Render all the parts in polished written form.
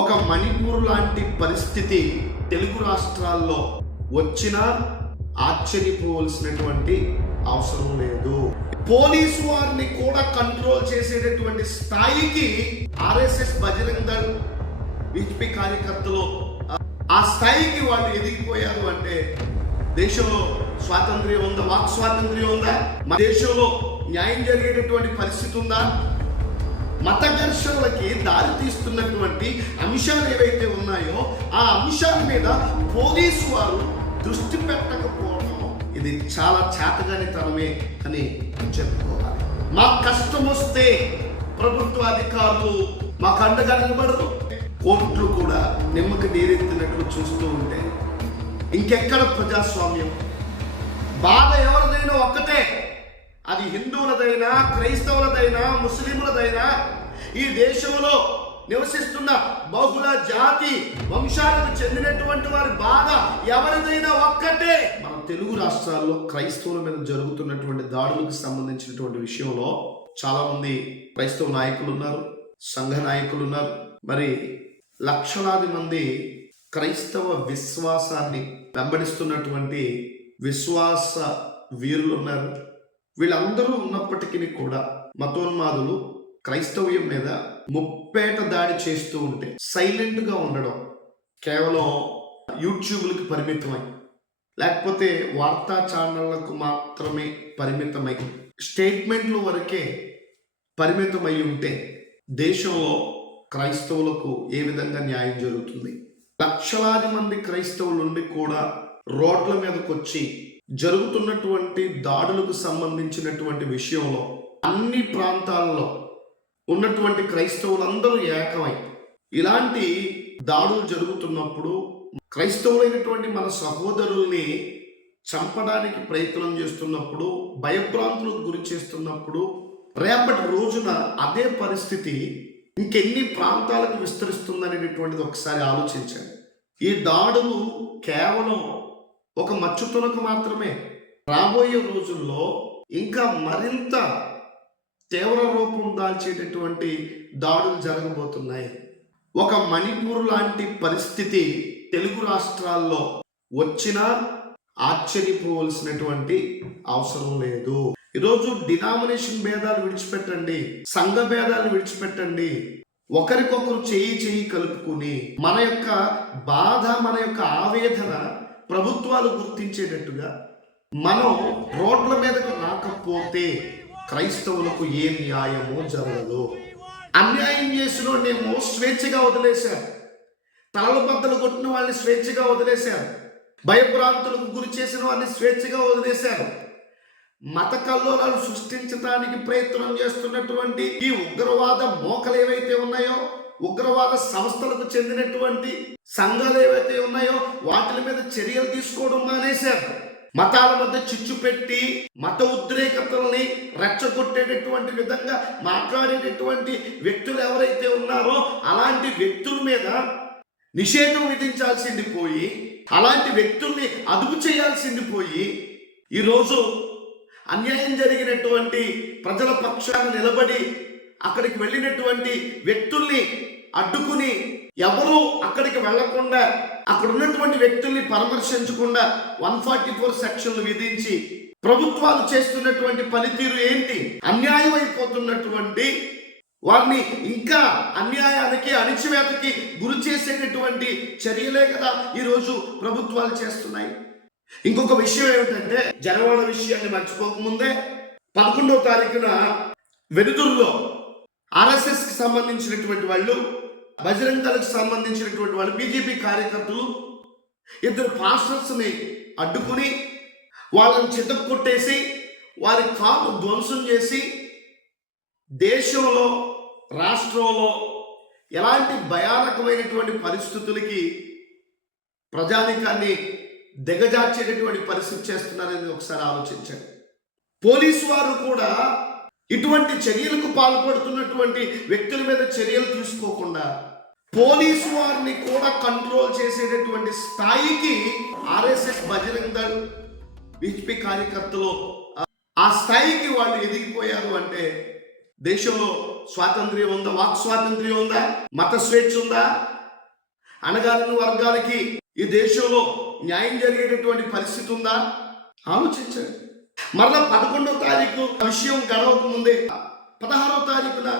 ఒక మణిపూర్ లాంటి పరిస్థితి తెలుగు రాష్ట్రాల్లో వచ్చినా ఆశ్చర్యపోవలసినటువంటి అవసరం లేదు. పోలీసు వారిని కూడా కంట్రోల్ చేసేటటువంటి స్థాయికి ఆర్ఎస్ఎస్ బజరంగ్ దళ్ విహెచ్పి కార్యకర్తలు ఆ స్థాయికి వాళ్ళు ఎదిగిపోయారు అంటే దేశంలో స్వాతంత్ర్యం ఉందా? వాక్ స్వాతంత్ర్యం ఉందా? మన దేశంలో న్యాయం జరిగేటటువంటి పరిస్థితి ఉందా? మత ఘర్షణలకి దారి తీస్తున్నటువంటి అంశాలు ఏవైతే ఉన్నాయో ఆ అంశాల మీద పోలీసు వారు దృష్టి పెట్టకపోవడం ఇది చాలా చేతగానితనమే అని చెప్పుకోవాలి. మా కష్టం వస్తే ప్రభుత్వ అధికారులు మాకు అండగా నిలబడరు. కోర్టులు కూడా నిమ్మకి నీరెత్తినట్లు చూస్తూ ఉంటే ఇంకెక్కడ ప్రజాస్వామ్యం? బాధ ఎవరిదైనా ఒక్కటే, అది హిందువులదైనా క్రైస్తవులదైనా ముస్లింలదైనా ఈ దేశంలో నివసిస్తున్న బహుళ జాతి వంశాలకు చెందినటువంటి వారి బాధ ఎవరిదైనా ఒక్కటే. మన తెలుగు రాష్ట్రాల్లో క్రైస్తవుల మీద జరుగుతున్నటువంటి దాడులకు సంబంధించినటువంటి విషయంలో చాలా మంది క్రైస్తవ నాయకులు ఉన్నారు, సంఘ నాయకులు ఉన్నారు. మరి లక్షలాది మంది క్రైస్తవ విశ్వాసాన్ని వెంబడిస్తున్నటువంటి విశ్వాస వీరులు ఉన్నారు. వీళ్ళందరూ ఉన్నప్పటికీ కూడా మతోన్మాదులు క్రైస్తవ్యం మీద ముప్పేట దాడి చేస్తూ ఉంటే సైలెంట్ గా ఉండడం, కేవలం యూట్యూబ్లకు పరిమితమై లేకపోతే వార్తా ఛానళ్లకు మాత్రమే పరిమితమై స్టేట్మెంట్ల వరకే పరిమితమై ఉంటే దేశంలో క్రైస్తవులకు ఏ విధంగా న్యాయం జరుగుతుంది? లక్షలాది మంది క్రైస్తవుల నుండి కూడా రోడ్ల మీదకి వచ్చి జరుగుతున్నటువంటి దాడులకు సంబంధించినటువంటి విషయంలో అన్ని ప్రాంతాల్లో ఉన్నటువంటి క్రైస్తవులందరూ ఏకమై ఇలాంటి దాడులు జరుగుతున్నప్పుడు క్రైస్తవులైనటువంటి మన సహోదరుల్ని చంపడానికి ప్రయత్నం చేస్తున్నప్పుడు, భయభ్రాంతులకు గురి చేస్తున్నప్పుడు రేపటి రోజున అదే పరిస్థితి ఇంకెన్ని ప్రాంతాలకు విస్తరిస్తుందనేటువంటిది ఒకసారి ఆలోచించండి. ఈ దాడులు కేవలం ఒక మచ్చుతునకు మాత్రమే. రాబోయే రోజుల్లో ఇంకా మరింత తీవ్ర రూపం దాల్చేటటువంటి దాడులు జరగబోతున్నాయి. ఒక మణిపూర్ లాంటి పరిస్థితి తెలుగు రాష్ట్రాల్లో వచ్చినా ఆశ్చర్యపోవలసినటువంటి అవసరం లేదు. ఈరోజు డినామినేషన్ భేదాలు విడిచిపెట్టండి, సంఘ భేదాలు విడిచిపెట్టండి, ఒకరికొకరు చేయి కలుపుకుని మన యొక్క బాధ, మన యొక్క ఆవేదన ప్రభుత్వాలు గుర్తించేటట్టుగా మనం రోడ్ల మీదకు రాకపోతే క్రైస్తవులకు ఏ న్యాయమో జరగదు. అన్యాయం చేసినోడేమో స్వేచ్ఛగా వదిలేశారు, తలల బద్దలు కొట్టిన వాళ్ళని స్వేచ్ఛగా వదిలేశారు, భయభ్రాంతులకు గురి చేసిన వాళ్ళని స్వేచ్ఛగా వదిలేశారు. మత కల్లోలాలు సృష్టించడానికి ప్రయత్నం చేస్తున్నటువంటి ఈ ఉగ్రవాద మోకలు ఏవైతే ఉన్నాయో, ఉగ్రవాద సంస్థలకు చెందినటువంటి సంఘాలు ఏవైతే ఉన్నాయో వాటి మీద చర్యలు తీసుకోవడం మానేశారు. మతాల మధ్య చిచ్చు పెట్టి మత ఉద్రేకతల్ని రెచ్చగొట్టేటటువంటి విధంగా మాట్లాడేటటువంటి వ్యక్తులు ఎవరైతే ఉన్నారో అలాంటి వ్యక్తుల మీద నిషేధం విధించాల్సింది పోయి, అలాంటి వ్యక్తుల్ని అదుపు చేయాల్సింది పోయి, ఈరోజు అన్యాయం జరిగినటువంటి ప్రజల పక్షాన నిలబడి అక్కడికి వెళ్ళినటువంటి వ్యక్తుల్ని అడ్డుకుని ఎవరూ అక్కడికి వెళ్లకుండా అక్కడ ఉన్నటువంటి వ్యక్తుల్ని పరామర్శించకుండా 144 సెక్షన్లు విధించి ప్రభుత్వాలు చేస్తున్నటువంటి పనితీరు ఏంటి? అన్యాయం అయిపోతున్నటువంటి వారిని ఇంకా అన్యాయానికి, అణిచివేతకి గురి చేసేటటువంటి చర్యలే కదా ఈరోజు ప్రభుత్వాలు చేస్తున్నాయి. ఇంకొక విషయం ఏమిటంటే, జనవాడ విషయాన్ని మర్చిపోకముందే 11వ తారీఖున వెలుదురులో ఆర్ఎస్ఎస్ కి సంబంధించినటువంటి వాళ్ళు, బజరంగ్ దళకు సంబంధించినటువంటి వాళ్ళు, బీజేపీ కార్యకర్తలు 2 పాస్టర్స్ని అడ్డుకుని వాళ్ళని చితక్కొట్టేసి వారి కాలు ధ్వంసం చేసి దేశంలో, రాష్ట్రంలో ఎలాంటి భయానకమైనటువంటి పరిస్థితులకి ప్రజానికాన్ని దిగజార్చేటటువంటి పరిస్థితి చేస్తున్నారని ఒకసారి ఆలోచించండి. పోలీసు వారు కూడా ఇటువంటి చర్యలకు పాల్పడుతున్నటువంటి వ్యక్తుల మీద చర్యలు తీసుకోకుండా పోలీసు వారిని కూడా కంట్రోల్ చేసేటటువంటి స్థాయికి ఆర్ఎస్ఎస్ బజరంగ్ దళ్ విహెచ్పి కార్యకర్తలు ఆ స్థాయికి వాళ్ళు ఎదిగిపోయారు అంటే దేశంలో స్వాతంత్ర్యం ఉందా? వాక్ స్వాతంత్ర్యం ఉందా? మత స్వేచ్ఛ ఉందా? అణగారిన వర్గాలకి ఈ దేశంలో న్యాయం జరిగేటటువంటి పరిస్థితి ఉందా? ఆలోచించండి. మరలా 11వ తారీఖు విషయం గడవక ముందే 16వ తారీఖున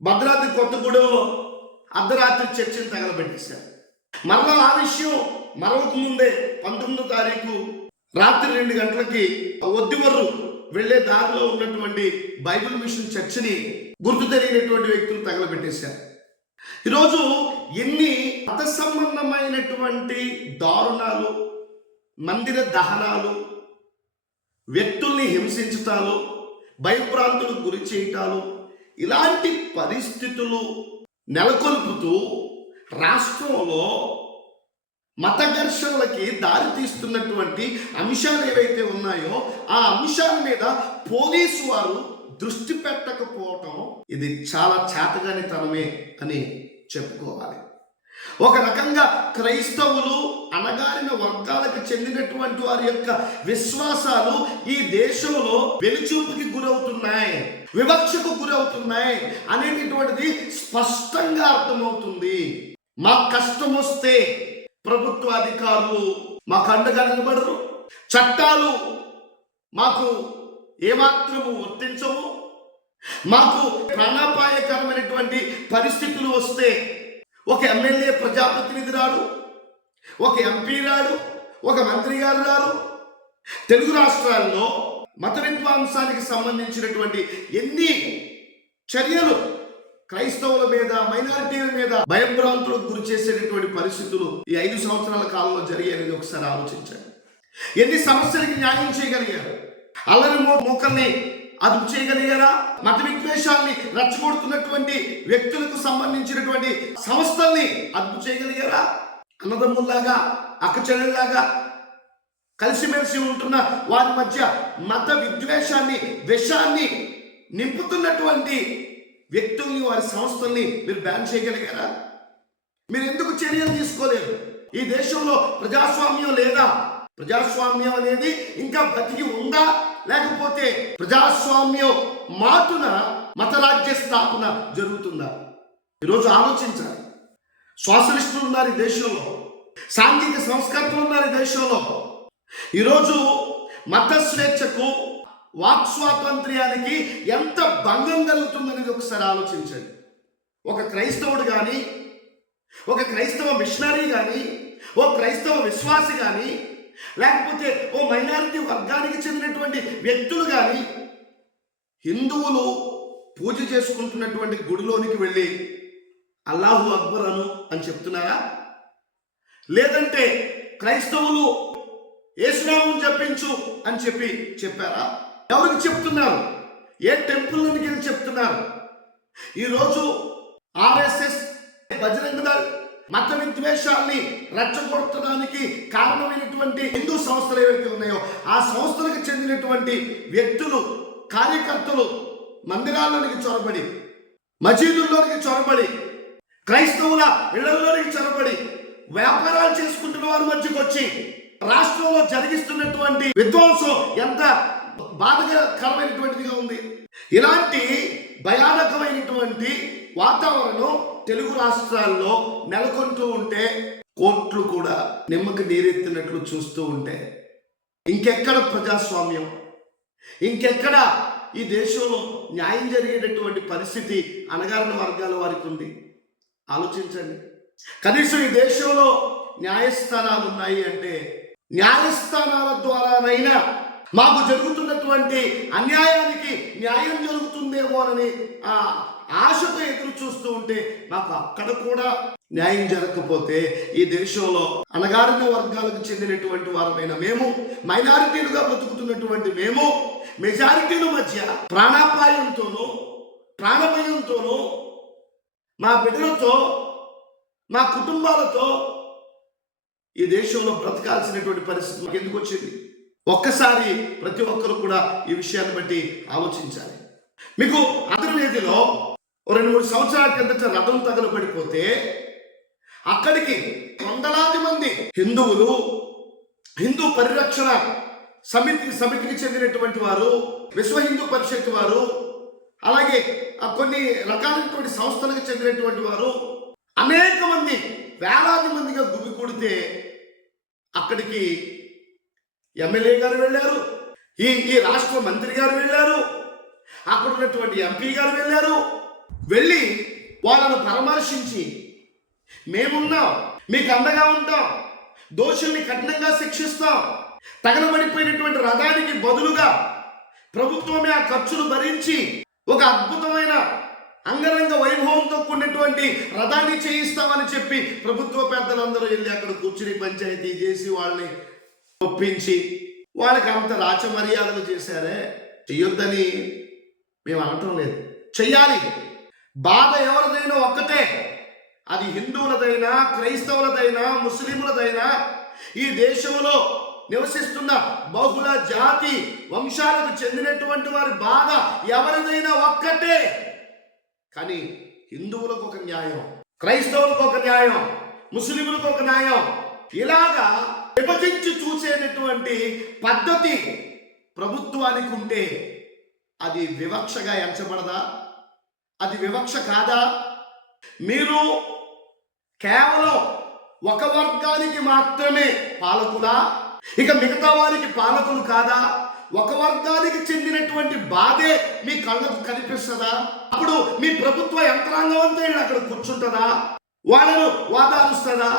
భద్రాద్రి కొత్తగూడెంలో అర్ధరాత్రి చర్చను తగలబెట్టేశారు. మరలా ఆ విషయం మరొక ముందే 19వ తారీఖు రాత్రి 2 గంటలకి ఒద్దివర్రు వెళ్లే దారిలో ఉన్నటువంటి బైబిల్ మిషన్ చర్చిని గుర్తు తెలియనటువంటి వ్యక్తులు తగలబెట్టేశారు. ఈరోజు ఎన్ని మత సంబంధమైనటువంటి దారుణాలు, మందిర దహనాలు, వ్యక్తుల్ని హింసించటాలు, భయభ్రాంతులకు గురి చేయటాలు, ఇలాంటి పరిస్థితులు నెలకొల్పుతూ రాష్ట్రంలో మత ఘర్షణలకి దారి తీస్తున్నటువంటి అంశాలు ఏవైతే ఉన్నాయో ఆ అంశాల మీద పోలీసు వారు దృష్టి పెట్టకపోవటం ఇది చాలా చేతగానితనమే అని చెప్పుకోవాలి. ఒక రకంగా క్రైస్తవులు అణగారిన వర్గాలకు చెందినటువంటి వారి యొక్క విశ్వాసాలు ఈ దేశంలో వెలుచూపుకి గురవుతున్నాయి, వివక్షకు గురవుతున్నాయి అనేటటువంటిది స్పష్టంగా అర్థమవుతుంది. మా కష్టం వస్తే ప్రభుత్వ అధికారులు మాకు అండగా నిలబడరు, చట్టాలు మాకు ఏమాత్రము వర్తించవు, మాకు ప్రాణాపాయకరమైనటువంటి పరిస్థితులు వస్తే ఒక ఎమ్మెల్యే ప్రజాప్రతినిధి రాడు, ఒక ఎంపీ రాడు, ఒక మంత్రి గారు రారు. తెలుగు రాష్ట్రాల్లో మత విద్వాంసానికి సంబంధించినటువంటి ఎన్ని చర్యలు క్రైస్తవుల మీద, మైనారిటీల మీద భయభ్రాంతులకు గురి చేసేటటువంటి పరిస్థితులు ఈ 5 సంవత్సరాల కాలంలో జరిగాయని ఒకసారి ఆలోచించండి. ఎన్ని సమస్యలకి న్యాయం చేయగలిగారు? అల్లరి మోకల్ని అదుపు చేయగలిగారా? మత విద్వేషాల్ని రెచ్చగొడుతున్నటువంటి వ్యక్తులకు సంబంధించినటువంటి సంస్థల్ని అదుపు చేయగలిగారా? అన్నదమ్ముల్లాగా, అక్కచెల్లెల్లాగా కలిసిమెలిసి ఉంటున్న వారి మధ్య మత విద్వేషాన్ని, విషాన్ని నింపుతున్నటువంటి వ్యక్తుల్ని, వారి సంస్థల్ని మీరు బ్యాన్ చేయగలిగారా? మీరు ఎందుకు చర్యలు తీసుకోలేరు? ఈ దేశంలో ప్రజాస్వామ్యం లేదా? ప్రజాస్వామ్యం అనేది ఇంకా బతికి ఉందా, లేకపోతే ప్రజాస్వామ్యం మాటున మతరాజ్య స్థాపన జరుగుతుందా? ఈరోజు ఆలోచించాలి. సోషలిస్టులు ఉన్నారు ఈ దేశంలో, సాంఘిక సంస్కర్తలు ఉన్నారు ఈ దేశంలో. ఈరోజు మత స్వేచ్ఛకు, వాక్ స్వాతంత్ర్యానికి ఎంత భంగం కలుగుతుందనేది ఒకసారి ఆలోచించండి. ఒక క్రైస్తవుడు కానీ, ఒక క్రైస్తవ మిషనరీ కానీ, ఓ క్రైస్తవ విశ్వాసి కానీ, లేకపోతే ఓ మైనారిటీ వర్గానికి చెందినటువంటి వ్యక్తులు కానీ హిందువులు పూజ చేసుకుంటున్నటువంటి గుడిలోనికి వెళ్ళి అల్లాహు అక్బర్ అని చెప్తున్నారా? లేదంటే క్రైస్తవులు యేసునామం జపించు అని చెప్పారా? ఎవరికి చెప్తున్నారు? ఏ టెంపుల్లోనికి వెళ్ళి చెప్తున్నారు? ఈరోజు ఆర్ఎస్ఎస్, బజరంగ దళ్ మత విద్వేషాల్ని రెచ్చగొట్టడానికి కారణమైనటువంటి హిందూ సంస్థలు ఏవైతే ఉన్నాయో ఆ సంస్థలకు చెందినటువంటి వ్యక్తులు, కార్యకర్తలు మందిరాల్లోనికి చొరబడి, మసీదుల్లోనికి చొరబడి, క్రైస్తవుల ఇళ్లలోనికి చొరబడి వ్యాపారాలు చేసుకుంటున్న వారి మధ్యకు వచ్చి రాష్ట్రంలో జరిగిస్తున్నటువంటి విధ్వంసం ఎంత బాధకరమైనటువంటిదిగా ఉంది. ఇలాంటి భయానకమైనటువంటి వాతావరణం తెలుగు రాష్ట్రాల్లో నెలకొంటూ ఉంటే, కోర్టులు కూడా నిమ్మకి నీరెత్తినట్లు చూస్తూ ఉంటే ఇంకెక్కడ ప్రజాస్వామ్యం, ఇంకెక్కడ ఈ దేశంలో న్యాయం జరిగేటటువంటి పరిస్థితి అణగారిన వర్గాల వారికి ఉంది? ఆలోచించండి. కనీసం ఈ దేశంలో న్యాయస్థానాలు ఉన్నాయి అంటే న్యాయస్థానాల ద్వారానైనా మాకు జరుగుతున్నటువంటి అన్యాయానికి న్యాయం జరుగుతుందేమోనని ఆ ఆశతో ఎదురు చూస్తూ ఉంటే మాకు అక్కడ కూడా న్యాయం జరగకపోతే ఈ దేశంలో అణగారిన వర్గాలకు చెందినటువంటి వారమైన మేము, మైనారిటీలుగా బ్రతుకుతున్నటువంటి మేము, మెజారిటీల మధ్య ప్రాణాపాయంతోనూ, ప్రాణభయంతోనూ మా బిడ్డలతో, మా కుటుంబాలతో ఈ దేశంలో బ్రతకాల్సినటువంటి పరిస్థితి మాకు ఎందుకు వచ్చింది? ఒక్కసారి ప్రతి ఒక్కరు కూడా ఈ విషయాన్ని బట్టి ఆలోచించాలి. మీకు అంతర్వేదిలో 2-3 సంవత్సరాల కిందట రథం తగలబడిపోతే అక్కడికి వందలాది మంది హిందువులు, హిందూ పరిరక్షణ సమితికి చెందినటువంటి వారు, విశ్వ హిందూ పరిషత్ వారు, అలాగే కొన్ని రకాలైనటువంటి సంస్థలకు చెందినటువంటి వారు, అనేక మంది వేలాది మందిగా గుమికూడితే అక్కడికి ఎమ్మెల్యే గారు వెళ్ళారు, ఈ రాష్ట్ర మంత్రి గారు వెళ్ళారు, అక్కడ ఉన్నటువంటి ఎంపీ గారు వెళ్ళారు. వెళ్ళి వాళ్ళను పరామర్శించి మేమున్నాం, మీకు అండగా ఉంటాం, దోషుల్ని కఠినంగా శిక్షిస్తాం, తగలబడిపోయినటువంటి రథానికి బదులుగా ప్రభుత్వమే ఆ ఖర్చులు భరించి ఒక అద్భుతమైన అంగరంగ వైభవంతో కూడినటువంటి రథాన్ని చేయిస్తామని చెప్పి ప్రభుత్వ పెద్దలందరూ వెళ్ళి అక్కడ కూర్చుని పంచాయతీ చేసి వాళ్ళని ఒప్పించి వాళ్ళకి అంత రాచ మర్యాదలు చేశారే. చెయ్యొద్దని మేము అనటం లేదు, చెయ్యాలి. బాధ ఎవరిదైనా ఒక్కటే, అది హిందువులదైనా, క్రైస్తవులదైనా, ముస్లింలదైనా, ఈ దేశంలో నివసిస్తున్న బహుళ జాతి వంశాలకు చెందినటువంటి వారి బాధ ఎవరిదైనా ఒక్కటే. కానీ హిందువులకు ఒక న్యాయం, క్రైస్తవులకు ఒక న్యాయం, ముస్లింలకు ఒక న్యాయం, ఇలాగా విభజించి చూసేటటువంటి పద్ధతి ప్రభుత్వానికి ఉంటే అది వివక్షగా ఎంచబడదా? అది వివక్ష కాదా? మీరు కేవలం ఒక వర్గానికి మాత్రమే పాలకులా? ఇక మిగతా వారికి పాలకులు కాదా? ఒక వర్గానికి చెందినటువంటి బాధే మీ కళ్ళకు కనిపిస్తుందా? అప్పుడు మీ ప్రభుత్వ యంత్రాంగం అంతా అక్కడ కూర్చుంటుందా? వాళ్ళను వాదాలుస్తుందా?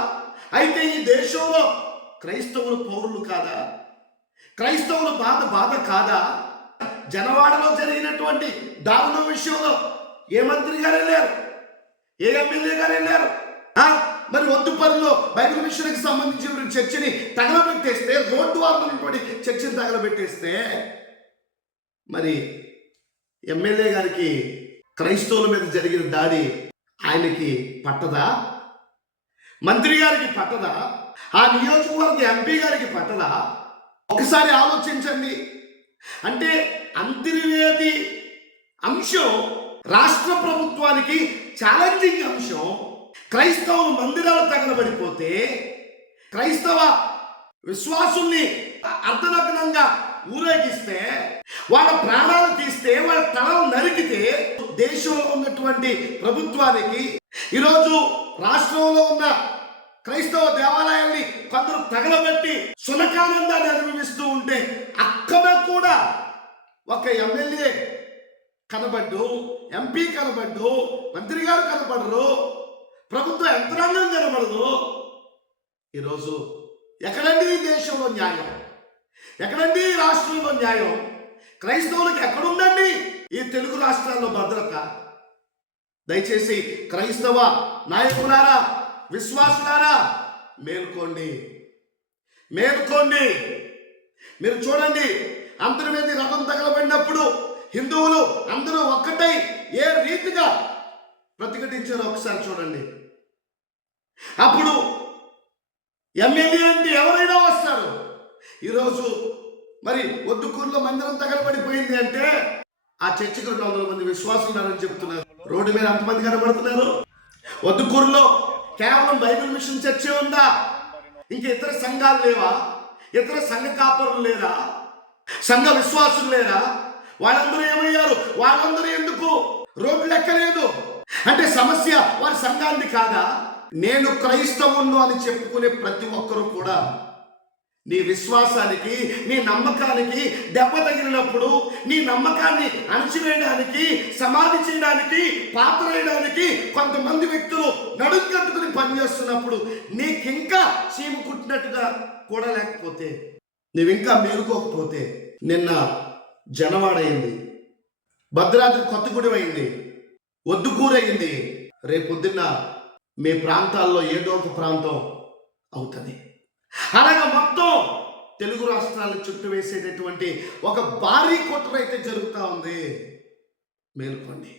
అయితే ఈ దేశంలో క్రైస్తవులు పౌరులు కాదా? క్రైస్తవుల బాధ కాదా? జనవాడలో జరిగినటువంటి దారుణం విషయంలో ఏ మంత్రి గారు వెళ్ళారు? ఏ ఎమ్మెల్యే గారు వెళ్ళారు? మరి ఒద్దుపల్లిలో బైబిల్ మిషన్కి సంబంధించిన చర్చిని తగలబెట్టేస్తే, రోడ్డు వారినటువంటి చర్చిని తగలబెట్టేస్తే, మరి ఎమ్మెల్యే గారికి క్రైస్తవుల మీద జరిగిన దాడి ఆయనకి పట్టదా? మంత్రి గారికి పట్టదా? ఆ నియోజకవర్గ ఎంపీ గారికి పట్టదా? ఒకసారి ఆలోచించండి. అంటే అంతర్వేది అంశం రాష్ట్ర ప్రభుత్వానికి ఛాలెంజింగ్ అంశం. క్రైస్తవ మందిరాలు తగలబడిపోతే, క్రైస్తవ విశ్వాసుల్ని అర్ధనగ్నంగా ఊరేగిస్తే, వాళ్ళ ప్రాణాలు తీస్తే, వాళ్ళ తలలు నరికితే, దేశంలో ఉన్నటువంటి ప్రభుత్వానికి, ఈరోజు రాష్ట్రంలో ఉన్న క్రైస్తవ దేవాలయాల్ని కొందరు తగలబెట్టి సునకానందాన్ని అనుభవిస్తూ ఉంటే, అక్కడ కూడా ఒక ఎమ్మెల్యే కనబడ్డు, ఎంపీ కనబడ్డు, మంత్రి గారు కనబడరు, ప్రభుత్వ యంత్రాంగం కనబడదు. ఈరోజు ఎక్కడండి ఈ దేశంలో న్యాయం? ఎక్కడండి ఈ రాష్ట్రంలో న్యాయం? క్రైస్తవులకు ఎక్కడుందండి ఈ తెలుగు రాష్ట్రాల్లో భద్రత? దయచేసి క్రైస్తవ నాయకులారా, విశ్వాసులారా, మేల్కోండి, మేల్కోండి. మీరు చూడండి, అంతర్వేది రథం తగలబడినప్పుడు హిందువులు అందరూ ఒక్కటై ఏ రీతిగా ప్రతిఘటించారో ఒకసారి చూడండి. అప్పుడు ఎమ్మెల్యే అంటే ఎవరైనా వస్తారు. ఈరోజు మరి ఒద్దుకూరులో మందిరం తగలబడిపోయింది అంటే ఆ చర్చికి 200 మంది విశ్వాసులు ఉన్నారని చెప్తున్నారు. రోడ్డు మీద అంతమంది కనబడుతున్నారు. ఒద్దుకూరులో కేవలం బైబిల్ మిషన్ చర్చే ఉందా? ఇంక ఇతర సంఘాలు లేవా? ఇతర సంఘ కాపరులు లేరా? సంఘ విశ్వాసులు లేరా? వాళ్ళందరూ ఏమయ్యారు? వాళ్ళందరూ ఎందుకు రోడ్లు ఎక్కలేదు? అంటే సమస్య వారి సంఘాన్ని కాదా? నేను క్రైస్తవును అని చెప్పుకునే ప్రతి ఒక్కరూ కూడా నీ విశ్వాసానికి, నీ నమ్మకానికి దెబ్బ తగిలినప్పుడు, నీ నమ్మకాన్ని అణచివేయడానికి, సమాధి చేయడానికి, పాత్ర వేయడానికి కొంతమంది వ్యక్తులు నడుం కట్టుకుని పనిచేస్తున్నప్పుడు, నీకింకా చీము కుట్టినట్టుగా కూడా లేకపోతే, నువ్వింకా మేలుకోకపోతే, నిన్న జనవాడైంది, భద్రాద్రి కొత్తగూడెం అయింది, ఒద్దుకూరైంది, రేపొద్దున్న మీ ప్రాంతాల్లో ఏదో ఒక ప్రాంతం అవుతుంది. అలాగా మొత్తం తెలుగు రాష్ట్రాలను చుట్టూ వేసేటటువంటి ఒక భారీ కుట్ర అయితే జరుగుతూ ఉంది. మేల్కోండి,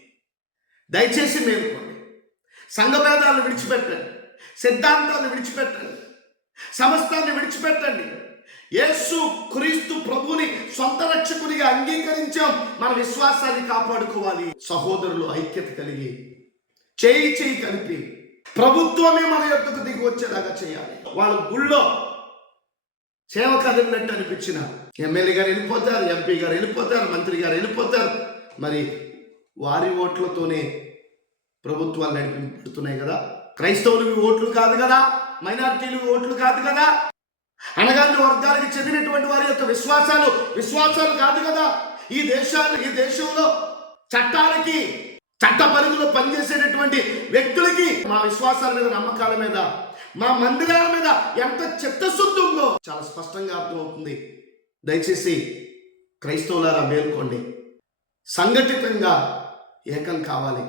దయచేసి మేల్కోండి. సంఘభేదాలను విడిచిపెట్టండి, సిద్ధాంతాలను విడిచిపెట్టండి, సమస్తాన్ని విడిచిపెట్టండి. యేసు క్రీస్తు ప్రభుని సొంత రక్షకునిగా అంగీకరించాం. మన విశ్వాసాన్ని కాపాడుకోవాలి. సహోదరులు ఐక్యత కలిగి చేయి కలిపి ప్రభుత్వమే మన యొక్కకు దిగి వచ్చేలాగా చేయాలి. వాళ్ళ గుళ్ళో సేవ కదిలినట్టు అనిపించిన ఎమ్మెల్యే గారు వెళ్ళిపోతారు, ఎంపీ గారు వెళ్ళిపోతారు, మంత్రి గారు వెళ్ళిపోతారు. మరి వారి ఓట్లతోనే ప్రభుత్వాలు నడిపించుతున్నాయి కదా. క్రైస్తవులవి ఓట్లు కాదు కదా, మైనారిటీలు ఓట్లు కాదు కదా, అనగాని వర్గాలకు చెందినటువంటి వారి యొక్క విశ్వాసాలు కాదు కదా. ఈ దేశంలో చట్టాలకి, చట్ట పరిధిలో పనిచేసేటటువంటి వ్యక్తులకి మా విశ్వాసాల మీద, నమ్మకాల మీద, మా మందిరాల మీద ఎంత చిత్తశుద్ధి ఉందో చాలా స్పష్టంగా అర్థమవుతుంది. దయచేసి క్రైస్తవులారా మేల్కోండి, సంఘటితంగా ఏకం కావాలి,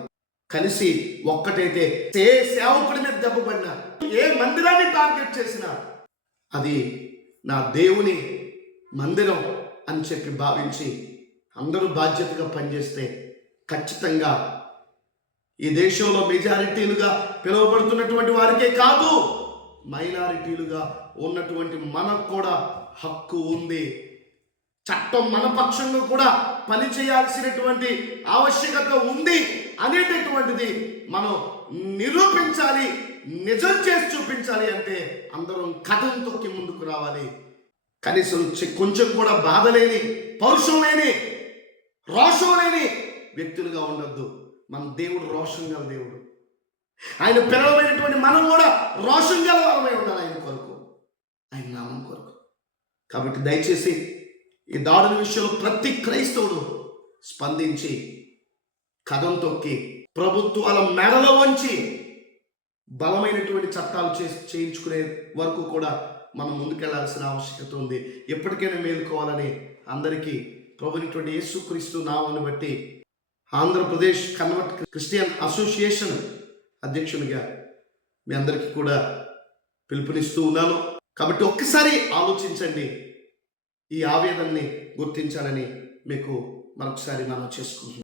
కలిసి ఒక్కటైతే. ఏ సేవకుడి మీద దెబ్బపడినా, ఏ మందిరాన్ని టార్గెట్ చేసినా అది నా దేవుని మందిరం అని చెప్పి భావించి అందరూ బాధ్యతగా పనిచేస్తే ఖచ్చితంగా ఈ దేశంలో మెజారిటీలుగా పిలువబడుతున్నటువంటి వారికే కాదు, మైనారిటీలుగా ఉన్నటువంటి మనకు కూడా హక్కు ఉంది. చట్టం మన పక్షంగా కూడా పని చేయాల్సినటువంటి ఆవశ్యకత ఉంది అనేటటువంటిది మనం నిరూపించాలి, నిజం చేసి చూపించాలి. అంటే అందరం కథం తొక్కి ముందుకు రావాలి. కనీసం కొంచెం కూడా బాధ లేని, పౌరుషం లేని, రోషం లేని వ్యక్తులుగా ఉండొద్దు. మన దేవుడు రోషం గల దేవుడు. ఆయన పిల్లలమైనటువంటి మనం కూడా రోషం గల వారమై ఉండాలి ఆయన కొరకు, ఆయన నామం కొరకు. కాబట్టి దయచేసి ఈ దాడుల విషయంలో ప్రతి క్రైస్తవుడు స్పందించి కథం తొక్కి ప్రభుత్వాల మెడలో వంచి బలమైనటువంటి చట్టాలు చేయించుకునే వరకు కూడా మనం ముందుకెళ్లాల్సిన ఆవశ్యకత ఉంది. ఎప్పటికైనా మేలుకోవాలని అందరికీ ప్రభువైనటువంటి యేసుక్రీస్తు నామాన్ని బట్టి ఆంధ్రప్రదేశ్ కన్వర్ట్ క్రిస్టియన్ అసోసియేషన్ అధ్యక్షునిగా మీ అందరికీ కూడా పిలుపునిస్తూ ఉన్నాను. కాబట్టి ఒక్కసారి ఆలోచించండి, ఈ ఆవేదనని గుర్తించాలని మీకు మరొకసారి మనం చేసుకుంటున్నాం.